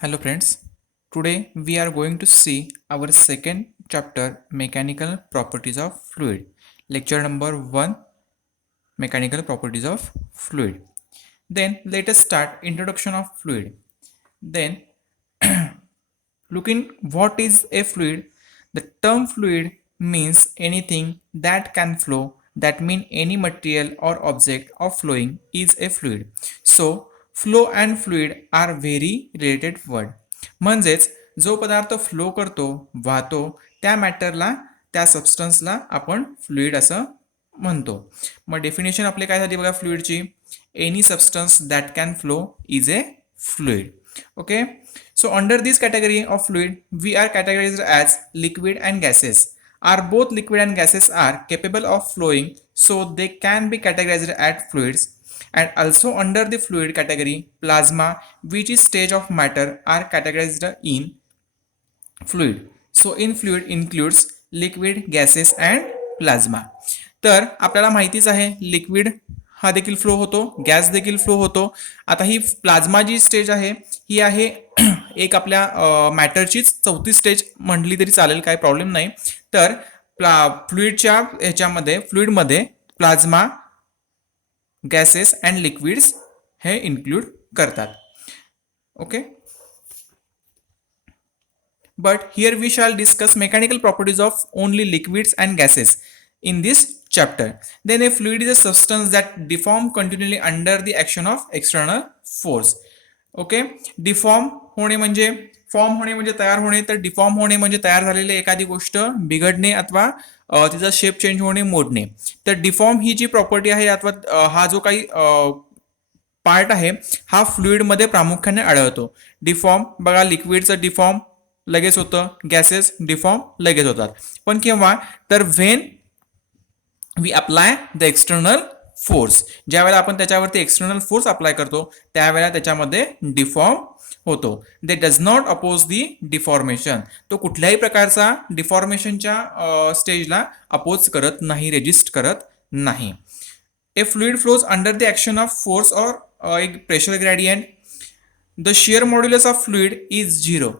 Hello friends, today we are going to see our second chapter Mechanical Properties of Fluid. Lecture number 1 Mechanical Properties of Fluid. Then let us start Introduction of Fluid. Then looking what is a fluid. The term fluid means anything that can flow. That means any material or object of flowing is a fluid. So flow and fluid are very related word. म्हणजेच जो पदार्थ flow करतो वाहतो त्या मॅटरला त्या सबस्टन्सला आपण fluid असं म्हणतो. मग डेफिनेशन आपले काय झाली बघा फ्लुइडची. Any substance that can flow is a fluid. Okay, so under this category of fluid we are categorized as liquid and gases. Are both liquid and gases are capable of flowing, so they can be categorized as fluids. And also under the fluid category plasma, which is stage of matter, are categorized in fluid. So in fluid includes liquid, gases and plasma. तर आपल्याला माहितीच आहे liquid हा देखील flow होतो, gas देखील flow होतो. आता ही प्लाझ्मा जी स्टेज आहे ही आहे एक आपल्या मॅटरचीच चौथी स्टेज म्हटली तरी चालेल, काही प्रॉब्लेम नाही. तर फ्लुइडच्या ह्याच्यामध्ये फ्लुइडमध्ये प्लाझ्मा, गॅसेस अँड लिक्विड्स हे इन्क्लूड करतात. Okay, but here we shall discuss mechanical properties of only liquids and gases in this chapter. Then a fluid is a substance that deform continually under the action of external force. Okay, deform होणे म्हणजे form होणे म्हणजे तयार होणे, तर deform होणे म्हणजे तयार झालेली एखादी गोष्ट बिघडणे अथवा तिचा शेप चेंज होणे, मोडणे. तर डिफॉर्म ही जी प्रॉपर्टी आहे अथवा हा जो काही पार्ट आहे हा फ्लुइडमध्ये प्रामुख्याने आढळतो. डिफॉर्म बघा, लिक्विडचं डिफॉर्म लगेच होतं, गॅसेस डिफॉर्म लगेच होतात. पण केव्हा, तर when we apply the external force, ज्या वेळेला आपण त्याच्यावरती एक्सटर्नल फोर्स अप्लाय करतो त्यावेळेला त्याच्यामध्ये डिफॉर्म होतो. They does not oppose the deformation, तो कुठल्याही प्रकारचा डिफॉर्मेशनच्या स्टेजला अपोज करत नाही, रेजिस्ट करत नाही. A fluid flows under the action of force or एक pressure gradient. The shear modulus of fluid is 0.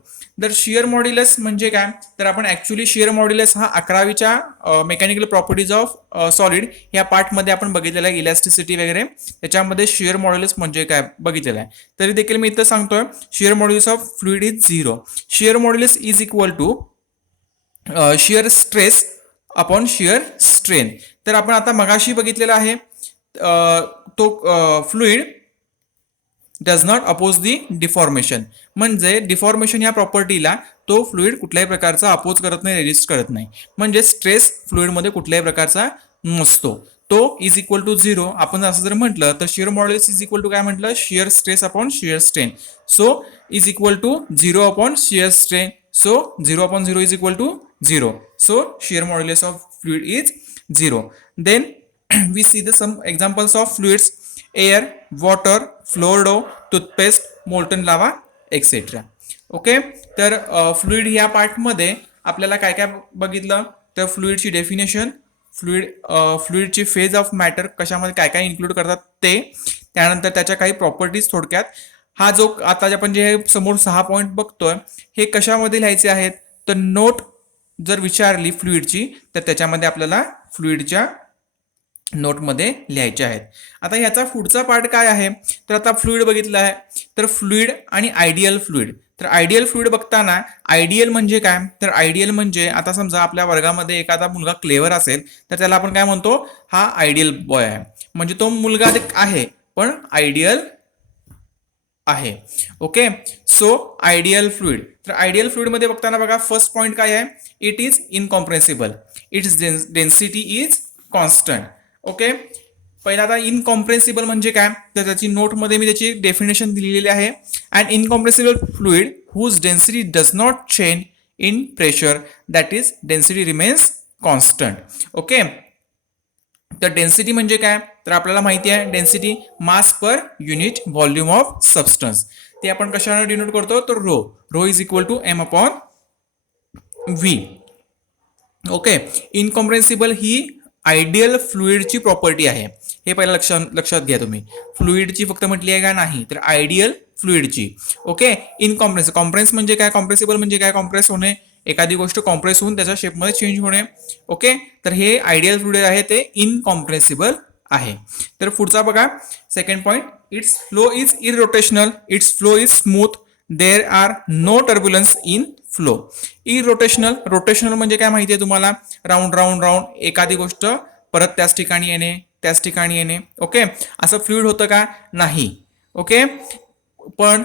तर शिअर मॉड्युलस म्हणजे काय, तर आपण ऍक्च्युली शिअर मॉड्युलस हा 11वीच्या मेकॅनिकल प्रॉपर्टीज ऑफ सॉलिड या पार्टमध्ये आपण बघितलेला आहे, इलॅस्टिसिटी वगैरे, त्याच्यामध्ये शिअर मॉड्युलस म्हणजे काय बघितलेलं आहे. तरी देखील मी इथं सांगतोय shear modulus of fluid is 0. Shear modulus is equal to shear stress upon shear strain. तर आपण आता मगाशी बघितलेला आहे तो fluid does not oppose the deformation, म्हणजे डिफॉर्मेशन या प्रॉपर्टीला तो फ्लुइड कुठल्याही प्रकारचा अपोज करत नाही, रेजिस्ट करत नाही. म्हणजे स्ट्रेस फ्लुइडमध्ये कुठल्याही प्रकारचा नसतो. तो इज इक्वल टू 0. आपण असं जर म्हटलं तर shear modulus is equal to काय म्हटलं, shear stress upon shear strain. So is equal to 0 upon shear strain. So 0 upon 0 is equal to 0. So shear modulus of fluid is 0. Then we see the some examples of fluids: air, water, flour dough, toothpaste, molten lava, etc. Okay, तर fluid या पार्टमध्ये आपल्याला काय काय बघितलं, तर फ्लुइडची definition, फ्लुइडची phase of matter कशामध्ये काय काय इन्क्लूड करतात ते, त्यानंतर त्याच्या काही प्रॉपर्टीज थोडक्यात. हा जो आता आपण जे समोर 6 पॉईंट बघतोय हे कशामध्ये लिहायचे आहेत, तर नोट जर विचारली फ्लुइडची तर त्याच्यामध्ये आपल्याला फ्लुइडच्या नोटमध्ये लिहायचे आहेत. आता ह्याचा पुढचा पार्ट काय आहे, तर आता फ्लुइड बघितलं आहे, तर फ्लुइड आणि आयडियल फ्लुइड. तर आयडियल फ्लुइड बघताना आयडियल म्हणजे काय, तर आयडियल म्हणजे आता समजा आपल्या वर्गामध्ये एखादा मुलगा क्लेवर असेल तर त्याला आपण काय म्हणतो, हा आयडियल बॉय आहे, म्हणजे तो मुलगा आहे पण आयडियल आहे. Okay, so ideal fluid. तर आयडियल फ्लुइडमध्ये बघताना बघा फर्स्ट पॉईंट काय आहे, it is incompressible, its density is constant. Okay, पहिला आता इनकॉम्प्रेन्सिबल म्हणजे काय, तर त्याची नोटमध्ये मी त्याची डेफिनेशन दिलेली आहे. And incompressible fluid whose density does not change in pressure, that is density remains constant. Okay, तर डेन्सिटी म्हणजे काय, तर आपल्याला माहिती आहे density mass per unit volume of substance. ते आपण कशाने डिनोट करतो, तर rho is equal to M upon V. Okay, incompressible ही आयडियल फ्लुइडची प्रॉपर्टी आहे, हे पहिला लक्षात घ्या तुम्ही. फ्लुइडची फक्त म्हटली आहे का, नाही, तर आयडियल फ्लुइडची. ओके, इनकॉम्प्रेस कॉम्प्रेस म्हणजे काय, कॉम्प्रेसिबल म्हणजे काय, कॉम्प्रेस होणे, एखादी गोष्ट कॉम्प्रेस होऊन त्याच्या शेपमध्ये चेंज होणे. ओके, तर हे आयडियल फ्लुइड आहे ते इनकॉम्प्रेसिबल आहे. तर पुढचा बघा second point, its flow is irrotational, its flow is smooth, there are no turbulence in flow. Irrotational, rotational म्हणजे काय माहिती आहे तुम्हाला, राऊंड राऊंड राऊंड एखादी गोष्ट परत त्याच ठिकाणी येणे, त्याच ठिकाणी येणे. ओके, असं फ्लुइड होतं का, नाही. ओके, पण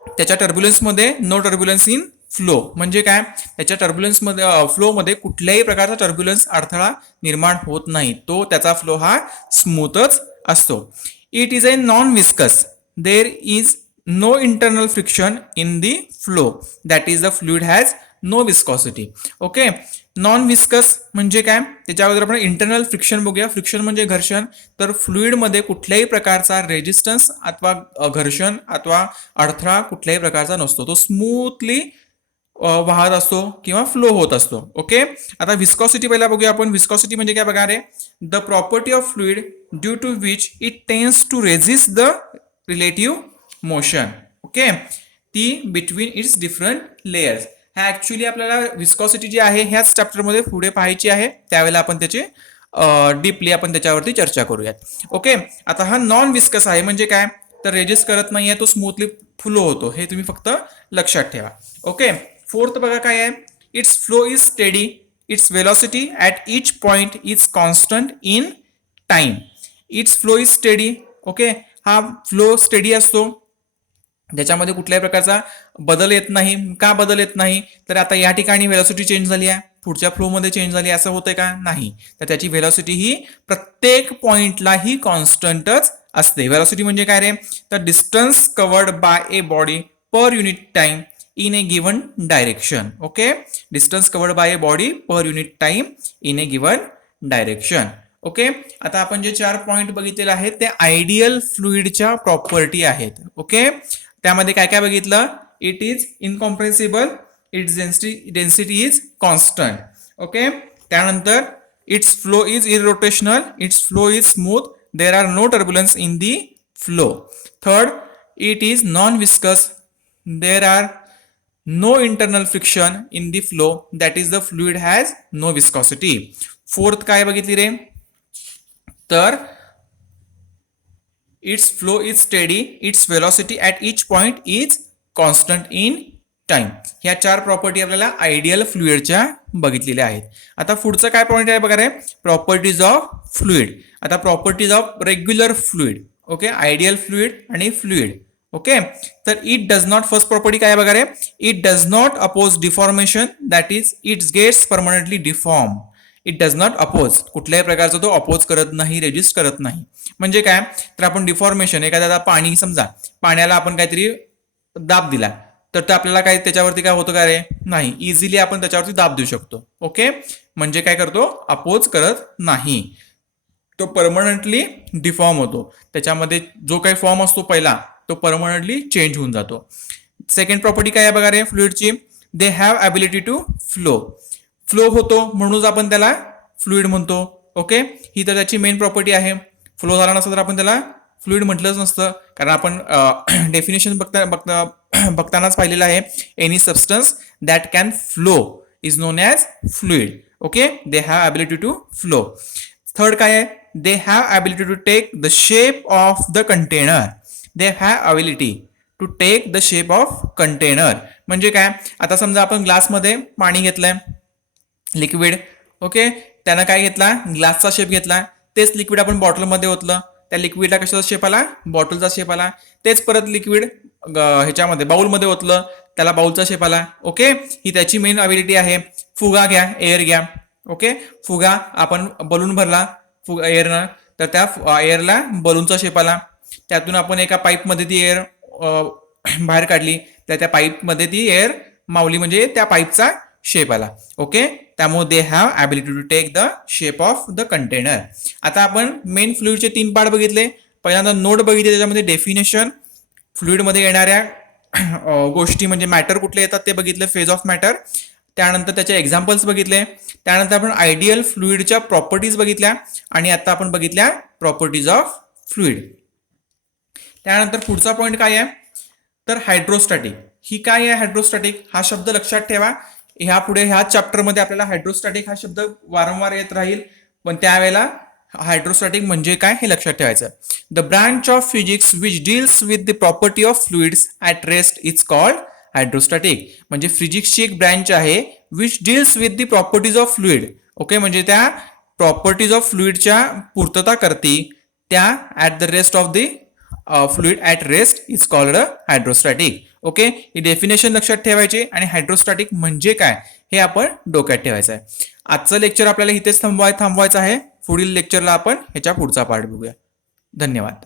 त्याच्या टर्ब्युलन्समध्ये नो टर्ब्युलन्स इन फ्लो म्हणजे काय, त्याच्या टर्ब्युलन्समध्ये फ्लोमध्ये कुठल्याही प्रकारचा टर्ब्युलन्स अडथळा निर्माण होत नाही, तो त्याचा फ्लो हा स्मूथच असतो. It is a non viscous, there is no internal friction in the flow, that is the fluid has no viscosity. Okay, non viscous म्हणजे काय, त्याच्या अगोदर आपण इंटरनल फ्रिक्शन बघूया. फ्रिक्शन म्हणजे घर्षण. तर फ्लुइडमध्ये कुठल्याही प्रकारचा रेजिस्टन्स अथवा घर्षण अथवा अडथळा कुठल्याही प्रकारचा नसतो, तो स्मूथली वाहत असतो किंवा फ्लो होत असतो. ओके, आता विस्कॉसिटी पहिला बघूया आपण. विस्कॉसिटी म्हणजे काय बघा रे, the property of fluid due to which it tends to resist the relative motion. Okay, ती बिटवीन इट्स डिफरंट लेयर्स. ह्या ऍक्च्युली आपल्याला विस्कॉसिटी जी आहे ह्याच चॅप्टरमध्ये पुढे पाहायची आहे, त्यावेळेला आपण त्याचे डीपली आपण त्याच्यावरती चर्चा करूयात. ओके, आता हा नॉन विस्कस आहे म्हणजे काय, तर रेजिस्ट करत नाहीये, तो स्मूथली फ्लो होतो, हे तुम्ही फक्त लक्षात ठेवा. ओके, फोर्थ बघा काय आहे, it's flow is steady, its velocity at each point is constant in time. It's flow is steady. Okay, हा फ्लो स्टेडी असतो, त्याच्यामध्ये कुठल्याही प्रकारचा बदल येत नाही. का बदल येत नाही, तर आता या ठिकाणी व्हेलॉसिटी चेंज झाली आहे, पुढच्या फ्लोमध्ये चेंज झाली, असं होतंय का, नाही. तर त्याची व्हेलॉसिटी ही प्रत्येक पॉइंटला ही कॉन्स्टंटच असते. व्हेलॉसिटी म्हणजे काय रे, तर distance covered by a body per unit time in a given direction. Okay, distance covered by a body per unit time in a given direction. Okay, आता आपण जे 4 पॉइंट बघितलेले आहेत ते आयडियल फ्लुइडच्या प्रॉपर्टी आहेत. ओके, त्यामध्ये काय काय बघितलं, it is incompressible, its density is constant. Okay, त्यानंतर its flow is irrotational, its flow is smooth, there are no turbulence in the flow. Third, it is non viscous, there are no internal friction in the flow, that is the fluid has no viscosity. Fourth काय बघितली रे, तर its flow is steady, its velocity at each point is constant in time. ह्या 4 property आपल्याला ideal फ्लुइडच्या बघितलेल्या आहेत. आता पुढचं काय पॉईंट आहे बघा रे, प्रॉपर्टीज ऑफ फ्लुइड. आता properties of regular fluid. Okay, ideal fluid आणि फ्लुइड. ओके, तर it does not, first property काय बघा रे, it does not oppose deformation, that is its gets permanently deform. It does not oppose, कुठल्याही प्रकारचा तो oppose करत नाही, रेजिस्ट करत नाही. म्हणजे काय, तर आपण डिफॉर्मेशन, एखाद्या पाणी, समजा पाण्याला आपण काहीतरी दाब दिला, तर ते आपल्याला काय त्याच्यावरती काय होतं का रे, नाही, इझिली आपण त्याच्यावरती दाब देऊ शकतो. ओके, म्हणजे काय करतो, अपोज करत नाही, तो परमनंटली डिफॉर्म होतो. त्याच्यामध्ये जो काही फॉर्म असतो पहिला, तो परमनंटली चेंज होऊन जातो. सेकंड प्रॉपर्टी काय आहे बघा रे फ्लुइडची, they have ability to flow. Flow होतो म्हणून आपण त्याला फ्लुइड म्हणतो. ओके, ही तर त्याची मेन प्रॉपर्टी आहे. फ्लो झाला नसता तर आपण त्याला फ्लुइड म्हटलंच नसतं, कारण आपण डेफिनेशन बघतानाच पाहिलेलं आहे, any substance that can flow is known as fluid. Okay, they have ability to flow. Third काय आहे, they have ability to take the shape of the container. They have ability to take the shape of container म्हणजे काय, आता समजा आपण ग्लासमध्ये पाणी घेतलंय, liquid. Okay, त्यानं काय घेतला, ग्लासचा शेप घेतला, तेच लिक्विड आपण बॉटलमध्ये ओतलं, त्या लिक्विडला कशाचा शेप आला, बॉटलचा शेप आला. तेच परत लिक्विड ह्याच्यामध्ये बाउलमध्ये ओतलं, त्याला बाउलचा शेप आला. ओके, ही त्याची मेन ॲबिलिटी आहे. फुगा घ्या, एअर घ्या. ओके, फुगा आपण बलून भरला एअरनं, तर त्या एअरला बलूनचा शेप आला. त्यातून आपण एका पाईपमध्ये ती एअर बाहेर काढली, तर त्या पाईपमध्ये ती एअर मावली, म्हणजे त्या पाईपचा शेप आला. ओके, त्यामुळे they have ability to take the shape of the container. आता आपण मेन फ्लुइडचे 3 पार्ट बघितले. पहिल्यांदा नोड बघितले, त्याच्यामध्ये डेफिनेशन, फ्लुइडमध्ये येणाऱ्या गोष्टी म्हणजे मॅटर कुठले येतात ते बघितले, फेज ऑफ मॅटर. त्यानंतर त्याचे एक्झाम्पल्स बघितले. त्यानंतर आपण आयडियल फ्लुइडच्या प्रॉपर्टीज बघितल्या आणि आता आपण बघितल्या प्रॉपर्टीज ऑफ फ्लुइड. त्यानंतर पुढचा पॉईंट काय आहे तर हायड्रोस्टॅटिक. ही काय आहे हायड्रोस्टॅटिक हा शब्द लक्षात ठेवा. ह्या पुढे ह्या चॅप्टरमध्ये आपल्याला हायड्रोस्टॅटिक हा शब्द वारंवार येत राहील, पण त्यावेळेला हायड्रोस्टॅटिक म्हणजे काय हे लक्षात ठेवायचं. The branch of physics which deals with the property of fluids at rest is called hydrostatic. म्हणजे फिजिक्सची एक ब्रँच आहे which deals with the properties of fluid. Okay, म्हणजे त्या प्रॉपर्टीज ऑफ फ्लुइडच्या पूर्तता करते त्या at the rest of the fluid at rest is called hydrostatic. Okay, he definition लक्षात ठेवायची आणि हायड्रोस्टॅटिक म्हणजे काय हे आपण डोक्यात ठेवायचं आहे. आजचं लेक्चर आपल्याला इथेच थांबवायचं आहे. पुढील लेक्चरला आपण ह्याच्या पुढचा पार्ट बघूया. धन्यवाद.